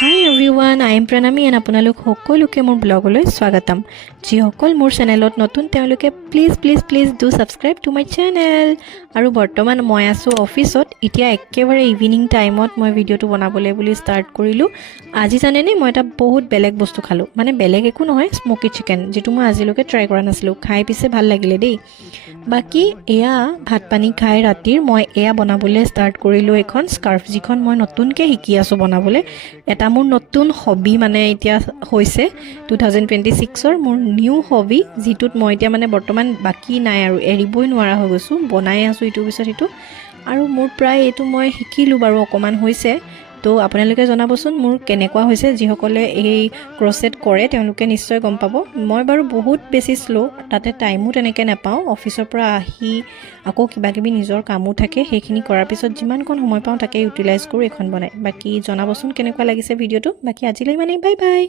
Hi everyone, I am Pranami and আপোনালোক সকলোকে মোৰ ব্লগলৈ স্বাগতম। যিসকল মোৰ চেনেলত নতুন তেওঁলোকে please do subscribe to my channel. আৰু বৰ্তমান মই আছো অফিসত। এতিয়া একেবাৰে ইভিনিং টাইমত মই ভিডিওটো বনাবলৈ বুলি ষ্টাৰ্ট কৰিলো। আজি জানেনে মই এটা বহুত বেলেগ বস্তু খালো। মানে বেলেগ একো নহয়, স্মোকি চিকেন, যেটো মই আজিলৈকে ট্ৰাই কৰা নাছিলো। খাই পিছে ভাল লাগিলে দেই। বাকি এয়া ভাত পানী খাই ৰাতিৰ মই এয়া বনাবলৈ ষ্টাৰ্ট কৰিলো এখন স্কাৰ্ফ, যিখন মই নতুনকৈ শিকি আছো বনাবলৈ। এটা মোৰ নতুন হবি মানে এতিয়া হৈছে 2026ৰ মোৰ নিউ হবি, যিটোত মই এতিয়া মানে বৰ্তমান বাকি নাই আৰু এৰিবই নোৱাৰা হৈ গৈছো। বনাই আছো ইটো পিছত সিটো আৰু মোৰ প্ৰায় এইটো মই শিকিলো বাৰু, অকমান হৈছে। তো আপোনালোকে জনাবচোন মোৰ কেনেকুৱা হৈছে। যিসকলে এই ক্ৰছেট কৰে তেওঁলোকে নিশ্চয় গম পাব। মই বাৰু বহুত বেছি স্লো, তাতে টাইমো তেনেকৈ নাপাওঁ। অফিচৰ পৰা আহি আকৌ কিবা কিবি নিজৰ কামো থাকে, সেইখিনি কৰাৰ পিছত যিমানকণ সময় পাওঁ তাকে ইউটিলাইজ কৰোঁ এখন বনাই। বাকি জনাবচোন কেনেকুৱা লাগিছে ভিডিঅ'টো। বাকি আজিলৈ মানে বাই বাই।